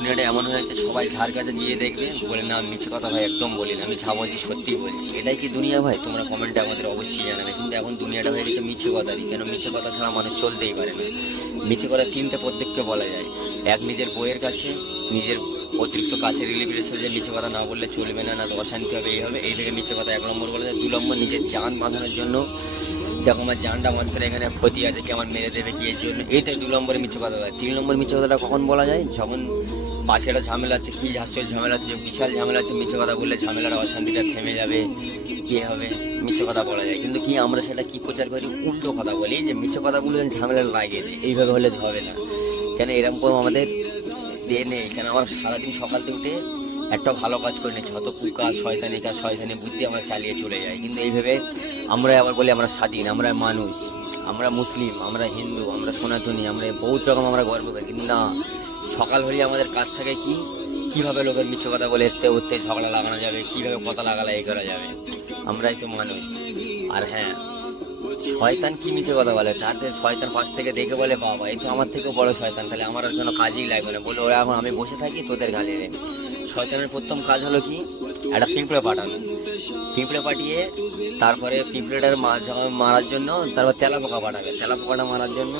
দুনিয়াটা এমন হয়েছে, সবাই যার কাছে গিয়ে দেখবে বলে না মিছে কথা ভাই একদম বলি না, আমি যা বলছি সত্যি বলছি। এটাই কি দুনিয়া ভাই? তোমরা কমেন্টে আমাদের অবশ্যই জানাবে। কিন্তু এখন দুনিয়াটা হয়ে গেছে মিছে কথারই। কেন মিছে কথা ছাড়া মানুষ চলতেই পারে না। মিছে কথা তিনটে প্রত্যেককে বলা যায়। এক, নিজের বইয়ের কাছে, নিজের অতিরিক্ত কাছের রিলেটিভের সাথে মিছে কথা না বললে চলবে না, না তো অশান্তি হবে, এই হবে, এই থেকে মিছে কথা 1 নম্বর বলা যায়। 2 নম্বর, নিজের জান বাঁচানোর জন্য, দেখো আমার জানটা বাঁচতে এখানে ক্ষতি আছে, কি আমার মেরে দেবে কি, এর জন্য, এইটাই 2 নম্বরে মিছে কথা হয়। 3 নম্বর মিছে কথাটা কখন বলা যায়? যখন পাশে একটা ঝামেলা আছে, কি আসল ঝামেলা আছে, বিশাল ঝামেলা আছে, মিছে কথা বললে ঝামেলাটা অশান্তিটা থেমে যাবে, কি হবে, মিছে কথা বলা যায়। কিন্তু কি আমরা সেটা কি প্রচার করি? উল্টো কথা বলি, যে মিছে কথা বলে ঝামেলা লাগিয়ে দেয়, এইভাবে হলে হবে না। কেন এরকম আমাদের নেই? কেন আমরা সারাদিন সকালতে উঠে একটা ভালো কাজ করে নিই, যত কুকাজ শয়তানি কাজ শয়তানি বুদ্ধি আমরা চালিয়ে চলে যাই। কিন্তু এইভাবে আমরা আবার বলি আমরা স্বাধীন, আমরা মানুষ, আমরা মুসলিম, আমরা হিন্দু, আমরা সনাতনী, আমরা বহুত রকম আমরা গর্ব করি। কিন্তু না, সকাল হলে আমাদের কাজ থাকে কি, কিভাবে লোকের মিথ্যে কথা বলে এসতে উঠতে ঝগড়া লাগানো যাবে, কিভাবে কথা লাগালে এই করা যাবে। আমরাই তো মানুষ। আর হ্যাঁ, শয়তান কি মিছে কথা বলে, তাতে শয়তান পাশ থেকে দেখে বলে বাবা এই তো আমার থেকেও বড় শয়তান, তাহলে আমার আর কোনো কাজই লাগবে না, বলে ওরা এখন আমি বসে থাকি তোদের গালে রে। শয়তানের প্রথম কাজ হলো কি, একটা পিঁপড়ে পাঠানো, পিঁপড়ে পাঠিয়ে তারপরে পিঁপড়েটার যখন মারার জন্য তারপর তেলাপোকা পাঠাবে, তেলাপোকাটা মারার জন্য